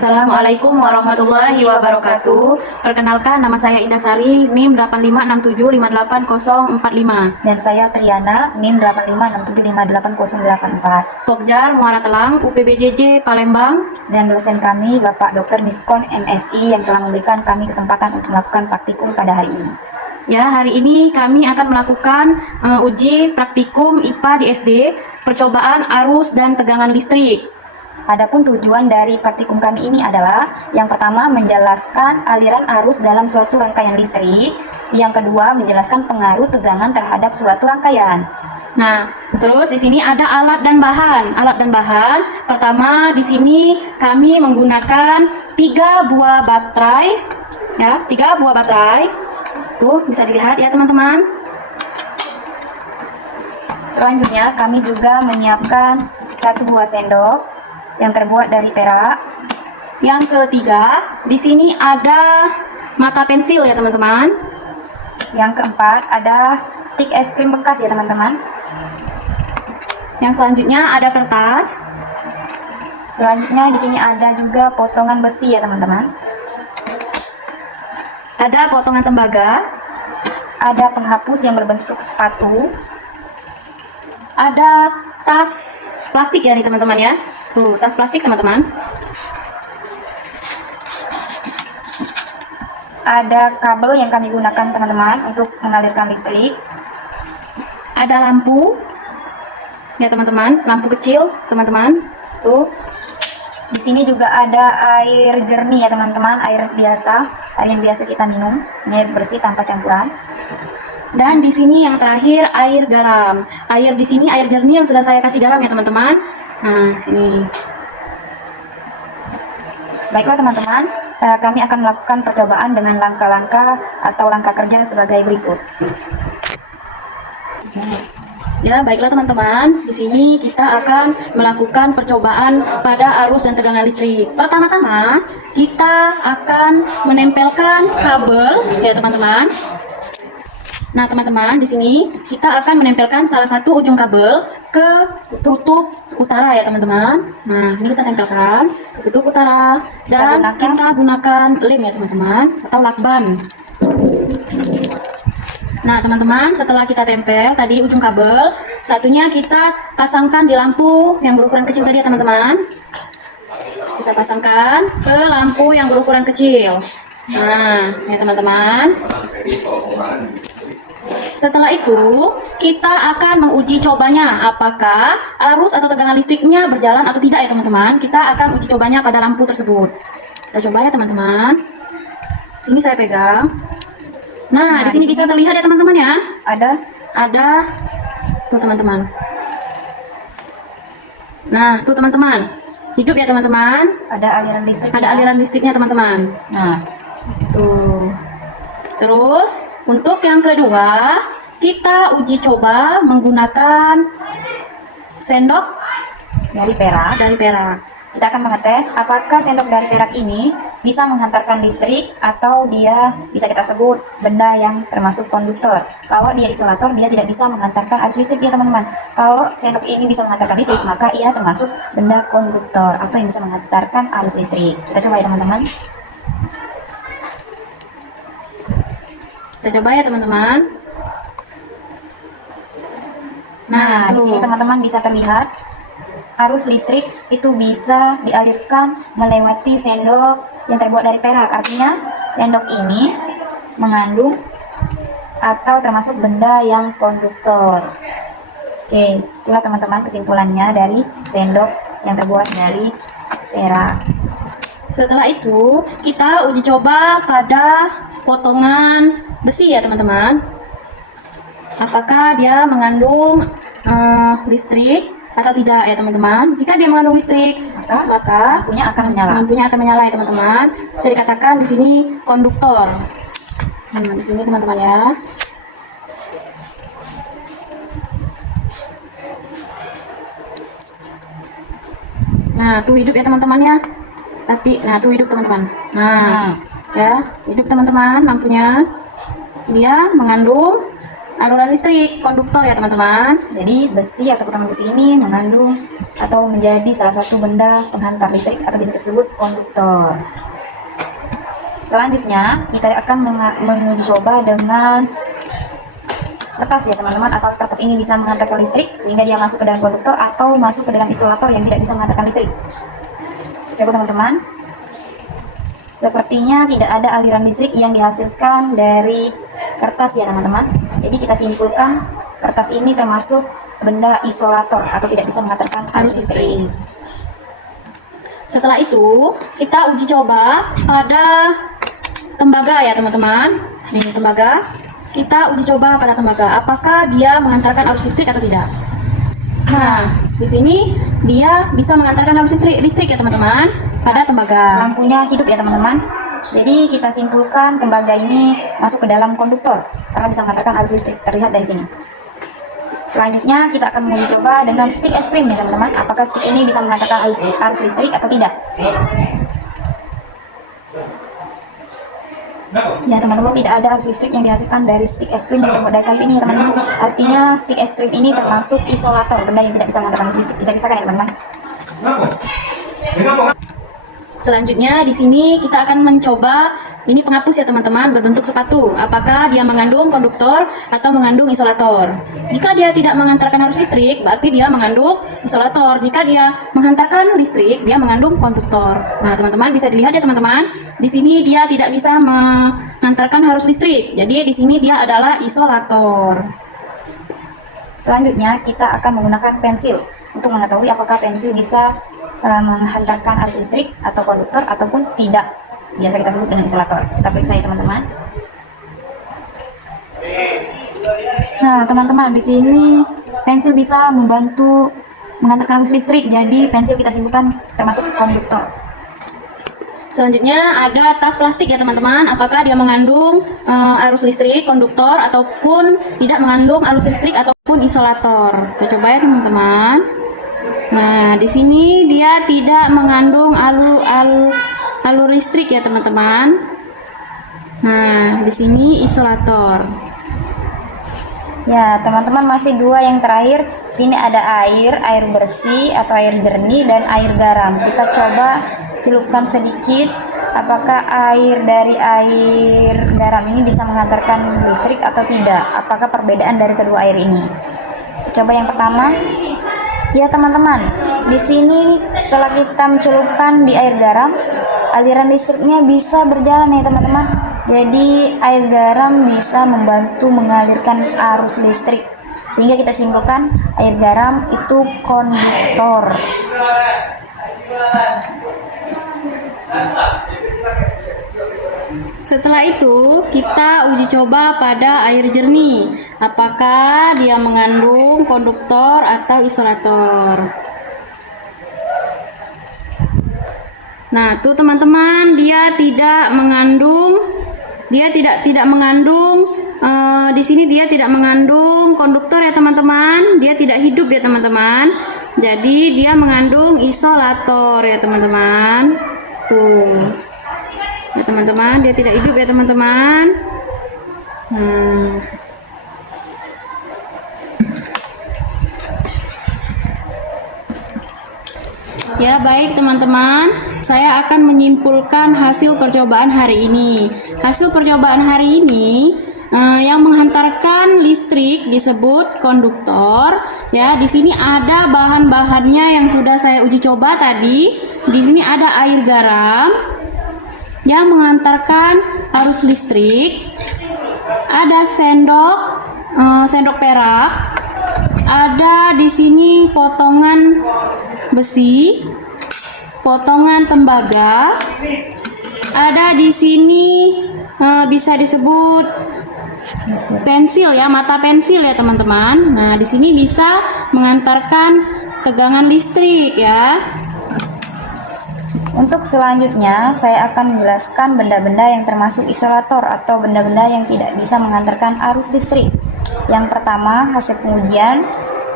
Assalamualaikum warahmatullahi wabarakatuh. Perkenalkan, nama saya Indah Sari, NIM 8567588045. Dan saya Triana, NIM 8567588084. Pokjar Muara Telang, UPBJJ Palembang. Dan dosen kami Bapak Dr. Diskon MSI yang telah memberikan kami kesempatan untuk melakukan praktikum pada hari ini. Ya, hari ini kami akan melakukan uji praktikum IPA di SD, percobaan arus dan tegangan listrik. Adapun tujuan dari praktikum kami ini adalah yang pertama menjelaskan aliran arus dalam suatu rangkaian listrik, yang kedua menjelaskan pengaruh tegangan terhadap suatu rangkaian. Nah, terus di sini ada alat dan bahan. Alat dan bahan. Pertama, di sini kami menggunakan 3 buah baterai, ya, 3 buah baterai. Tuh, bisa dilihat ya teman-teman. Selanjutnya kami juga menyiapkan 1 buah sendok yang terbuat dari perak. Yang ketiga, di sini ada mata pensil ya teman-teman. Yang keempat ada stik es krim bekas ya teman-teman. Yang selanjutnya ada kertas. Selanjutnya di sini ada juga potongan besi ya teman-teman. Ada potongan tembaga. Ada penghapus yang berbentuk sepatu. Ada tas plastik ya nih teman-teman ya. Tuh, tas plastik teman-teman. Ada kabel yang kami gunakan teman-teman untuk mengalirkan listrik. Ada lampu ya teman-teman, lampu kecil teman-teman. Tuh. Di sini juga ada air jernih ya teman-teman, air biasa, air yang biasa kita minum, air bersih tanpa campuran. Dan di sini yang terakhir air garam. Air di sini air jernih yang sudah saya kasih garam ya teman-teman. Nah, ini. Baiklah teman-teman, kami akan melakukan percobaan dengan langkah-langkah atau langkah kerja sebagai berikut. Ya, baiklah teman-teman. Di sini kita akan melakukan percobaan pada arus dan tegangan listrik. Pertama-tama, kita akan menempelkan kabel ya teman-teman. Nah, teman-teman, di sini kita akan menempelkan salah satu ujung kabel ke kutub utara ya, teman-teman. Nah, ini kita tempelkan ke kutub utara dan kita gunakan lem ya, teman-teman, atau lakban. Nah, teman-teman, setelah kita tempel tadi ujung kabel, satunya kita pasangkan di lampu yang berukuran kecil tadi ya, teman-teman. Kita pasangkan ke lampu yang berukuran kecil. Nah, ya teman-teman. Setelah itu, kita akan menguji cobanya apakah arus atau tegangan listriknya berjalan atau tidak ya teman-teman. Kita akan uji cobanya pada lampu tersebut. Kita coba ya teman-teman. Sini saya pegang. Nah, di sini bisa terlihat ya teman-teman ya. Ada tuh teman-teman. Nah, tuh teman-teman. Hidup ya teman-teman. Ada aliran listrik. Ada aliran listriknya teman-teman. Nah, tuh. Terus untuk yang kedua, kita uji coba menggunakan sendok dari perak. Kita akan mengetes apakah sendok dari perak ini bisa menghantarkan listrik atau dia bisa kita sebut benda yang termasuk konduktor. Kalau dia isolator, dia tidak bisa menghantarkan arus listrik ya teman-teman. Kalau sendok ini bisa menghantarkan listrik, maka ia termasuk benda konduktor atau yang bisa menghantarkan arus listrik. Kita coba ya teman-teman. Kita coba ya teman-teman. Nah, di sini teman-teman bisa terlihat arus listrik itu bisa dialirkan melewati sendok yang terbuat dari perak. Artinya sendok ini mengandung atau termasuk benda yang konduktor. Oke, itulah teman-teman kesimpulannya dari sendok yang terbuat dari perak. Setelah itu, kita uji coba pada potongan besi ya teman-teman. Apakah dia mengandung listrik atau tidak ya teman-teman. Jika dia mengandung listrik, maka lampunya akan menyala. Lampunya akan menyala ya teman-teman. Bisa dikatakan di sini konduktor. Nah, di sini teman-teman ya. Nah, tuh hidup ya teman-teman ya. Tapi, nah tuh hidup teman-teman. Nah, ya hidup teman-teman lampunya. Dia mengandung aluran listrik, konduktor ya teman-teman. Jadi besi atau potongan besi ini mengandung atau menjadi salah satu benda penghantar listrik atau bisa disebut konduktor. Selanjutnya kita akan menguji coba dengan kertas ya teman-teman. Apakah kertas ini bisa menghantarkan listrik sehingga dia masuk ke dalam konduktor atau masuk ke dalam isolator yang tidak bisa menghantarkan listrik. Coba teman-teman. Sepertinya tidak ada aliran listrik yang dihasilkan dari kertas ya teman-teman. Jadi kita simpulkan kertas ini termasuk benda isolator atau tidak bisa menghantarkan arus listrik. Setelah itu kita uji coba pada tembaga ya teman-teman. Nih tembaga. Kita uji coba pada tembaga, apakah dia mengantarkan arus listrik atau tidak. Nah, di sini dia bisa mengantarkan arus listrik ya teman-teman pada tembaga. Lampunya hidup ya teman-teman. Jadi kita simpulkan tembaga ini masuk ke dalam konduktor karena bisa mengantarkan arus listrik, terlihat dari sini. Selanjutnya kita akan mencoba coba dengan stik es krim ya teman-teman. Apakah stik ini bisa mengantarkan arus listrik atau tidak? Ya teman-teman, tidak ada arus listrik yang dihasilkan dari stik es krim yang terbuat dari kayu ini ya teman-teman. Artinya stik es krim ini termasuk isolator, benda yang tidak bisa mengantarkan arus listrik. Bisa kan ya teman-teman? Selanjutnya di sini kita akan mencoba ini penghapus ya teman-teman, berbentuk sepatu. Apakah dia mengandung konduktor atau mengandung isolator? Jika dia tidak mengantarkan arus listrik, berarti dia mengandung isolator. Jika dia menghantarkan listrik, dia mengandung konduktor. Nah teman-teman bisa dilihat ya teman-teman, di sini dia tidak bisa mengantarkan arus listrik. Jadi di sini dia adalah isolator. Selanjutnya kita akan menggunakan pensil untuk mengetahui apakah pensil bisa menghantarkan arus listrik atau konduktor ataupun tidak. Biasa kita sebut dengan isolator. Kita periksa ya teman-teman. Nah teman-teman, di sini pensil bisa membantu menghantarkan arus listrik. Jadi pensil kita simpulkan termasuk konduktor. Selanjutnya ada tas plastik ya teman-teman. Apakah dia mengandung arus listrik, konduktor ataupun tidak mengandung arus listrik ataupun isolator? Kita coba ya teman-teman. Nah, di sini dia tidak mengandung alur listrik ya teman-teman. Nah, di sini isolator. Ya, teman-teman, masih dua yang terakhir. Sini ada air bersih atau air jernih dan air garam. Kita coba celupkan sedikit. Apakah air dari air garam ini bisa mengantarkan listrik atau tidak? Apakah perbedaan dari kedua air ini? Coba yang pertama. Ya teman-teman, di sini setelah kita mencelupkan di air garam, aliran listriknya bisa berjalan ya teman-teman. Jadi air garam bisa membantu mengalirkan arus listrik, sehingga kita simpulkan air garam itu konduktor. Setelah itu kita uji coba pada air jernih. Apakah dia mengandung konduktor atau isolator? Nah, tuh teman-teman, dia tidak mengandung di sini dia tidak mengandung konduktor ya teman-teman. Dia tidak hidup ya teman-teman. Jadi dia mengandung isolator ya teman-teman. Tuh. Ya teman-teman, dia tidak hidup ya teman-teman. Ya baik teman-teman, saya akan menyimpulkan hasil percobaan hari ini. Hasil percobaan hari ini yang menghantarkan listrik disebut konduktor. Ya, di sini ada bahan-bahannya yang sudah saya uji coba tadi. Di sini ada air garam yang mengantarkan arus listrik, ada sendok perak, ada di sini potongan besi, potongan tembaga, ada di sini bisa disebut pensil ya, mata pensil ya teman-teman. Nah, di sini bisa mengantarkan tegangan listrik ya. Untuk selanjutnya, saya akan menjelaskan benda-benda yang termasuk isolator atau benda-benda yang tidak bisa mengantarkan arus listrik. Yang pertama, hasil pengujian,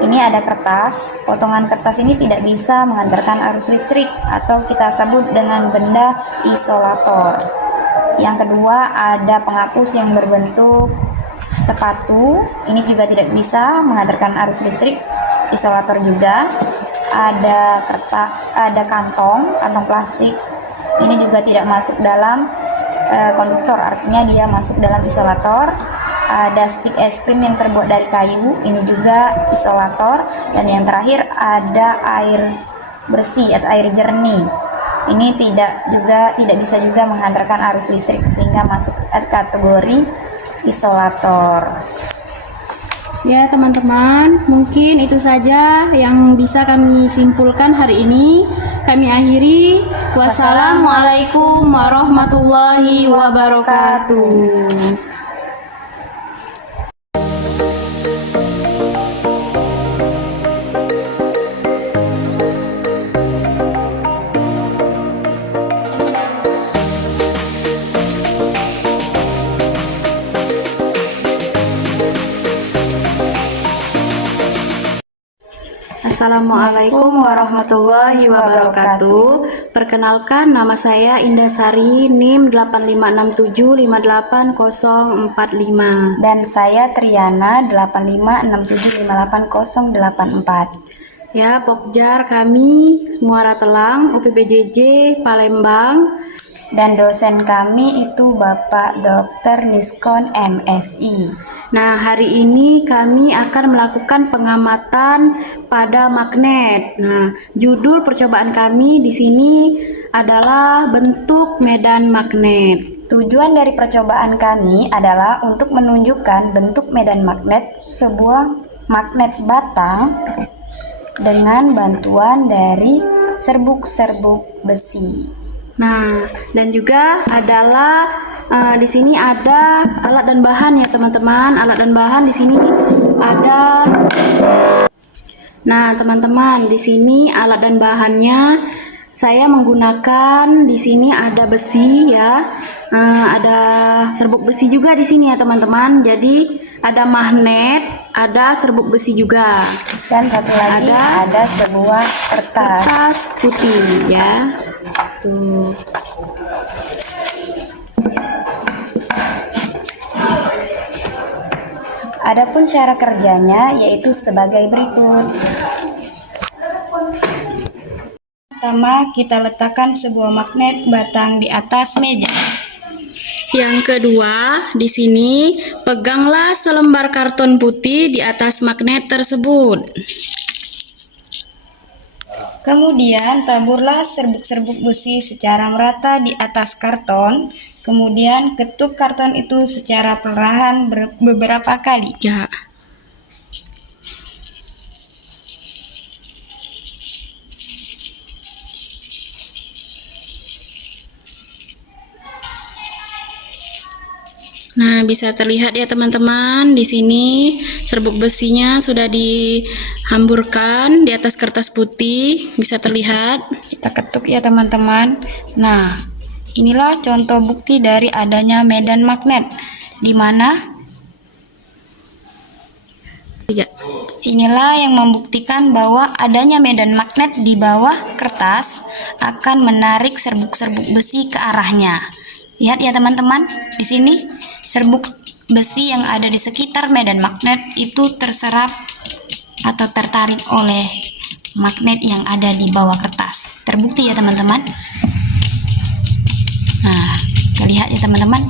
ini ada kertas. Potongan kertas ini tidak bisa mengantarkan arus listrik atau kita sebut dengan benda isolator. Yang kedua, ada penghapus yang berbentuk sepatu, ini juga tidak bisa menghantarkan arus listrik. Isolator juga, ada ada kantong plastik, ini juga tidak masuk dalam konduktor, artinya dia masuk dalam isolator. Ada stik es krim yang terbuat dari kayu, ini juga isolator. Dan yang terakhir ada air bersih atau air jernih, ini tidak bisa juga menghantarkan arus listrik, sehingga masuk kategori isolator. Ya teman-teman, mungkin itu saja yang bisa kami simpulkan hari ini. Kami akhiri. Wassalamualaikum warahmatullahi wabarakatuh. Assalamualaikum warahmatullahi wabarakatuh. Perkenalkan, nama saya Indah Sari, NIM 8567588045. Dan saya Triana 8567588084. Ya, Pokjar kami Muara Telang, UPBJJ Palembang. Dan dosen kami itu Bapak Dr. Niskon MSI. Nah, hari ini kami akan melakukan pengamatan pada magnet. Nah, judul percobaan kami di sini adalah bentuk medan magnet. Tujuan dari percobaan kami adalah untuk menunjukkan bentuk medan magnet sebuah magnet batang dengan bantuan dari serbuk-serbuk besi. Nah, dan juga adalah di sini ada alat dan bahan ya teman-teman. Alat dan bahan di sini ada. Nah, teman-teman, di sini alat dan bahannya saya menggunakan di sini ada besi ya. Ada serbuk besi juga di sini ya teman-teman. Jadi ada magnet, ada serbuk besi juga. Dan satu lagi ada sebuah kertas putih ya. Tuh. Adapun cara kerjanya yaitu sebagai berikut. Pertama, kita letakkan sebuah magnet batang di atas meja. Yang kedua, di sini peganglah selembar karton putih di atas magnet tersebut. Kemudian taburlah serbuk-serbuk besi secara merata di atas karton. Kemudian ketuk karton itu secara perlahan beberapa kali. Ya. Nah, bisa terlihat ya teman-teman, di sini serbuk besinya sudah dihamburkan di atas kertas putih, bisa terlihat. Kita ketuk ya teman-teman. Nah, inilah contoh bukti dari adanya medan magnet, di mana Ya. inilah yang membuktikan bahwa adanya medan magnet di bawah kertas akan menarik serbuk-serbuk besi ke arahnya. Lihat ya teman-teman, di sini serbuk besi yang ada di sekitar medan magnet itu terserap atau tertarik oleh magnet yang ada di bawah kertas. Terbukti ya teman-teman. Nah, lihat ya teman-teman,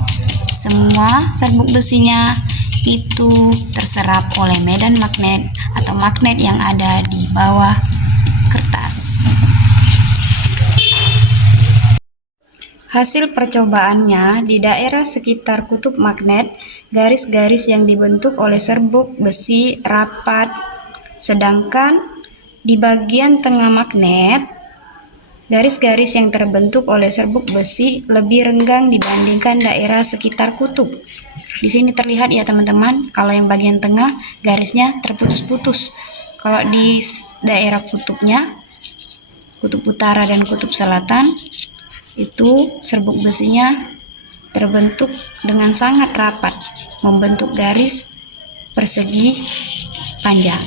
semua serbuk besinya itu terserap oleh medan magnet atau magnet yang ada di bawah kertas. Hasil percobaannya, di daerah sekitar kutub magnet, garis-garis yang dibentuk oleh serbuk besi rapat, sedangkan di bagian tengah magnet, garis-garis yang terbentuk oleh serbuk besi lebih renggang dibandingkan daerah sekitar kutub. Di sini terlihat ya teman-teman, kalau yang bagian tengah garisnya terputus-putus. Kalau di daerah kutubnya, kutub utara dan kutub selatan, itu serbuk besinya terbentuk dengan sangat rapat, membentuk garis persegi panjang.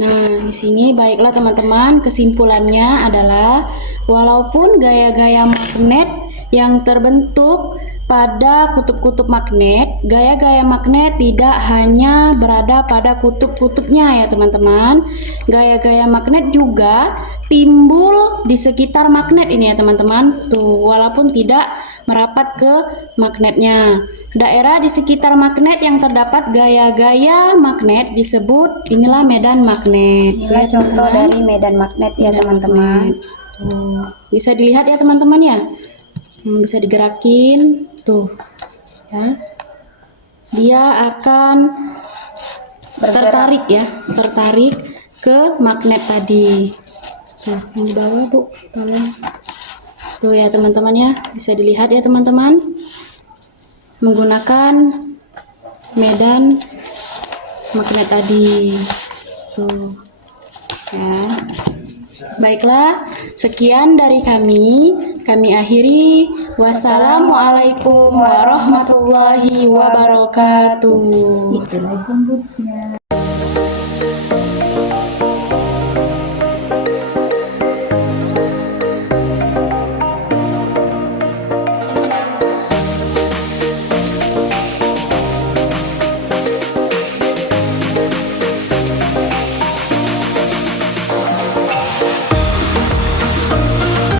Nah, di sini baiklah teman-teman, kesimpulannya adalah walaupun gaya-gaya magnet yang terbentuk pada kutub-kutub magnet, gaya-gaya magnet tidak hanya berada pada kutub-kutubnya ya teman-teman. Gaya-gaya magnet juga timbul di sekitar magnet ini ya teman-teman. Tuh, walaupun tidak merapat ke magnetnya. Daerah di sekitar magnet yang terdapat gaya-gaya magnet disebut inilah medan magnet. Inilah contoh dari medan magnet ya teman-teman. Tuh, bisa dilihat ya teman-teman ya. Bisa digerakin tuh ya, dia akan tertarik ya, tertarik ke magnet tadi. Tuh, yang di bawah Bu, tolong. Tuh ya teman-teman ya, bisa dilihat ya teman-teman, menggunakan medan magnet tadi. Tuh ya. Baiklah, sekian dari kami. Kami akhiri. Wassalamualaikum warahmatullahi wabarakatuh. Itulah jemputnya.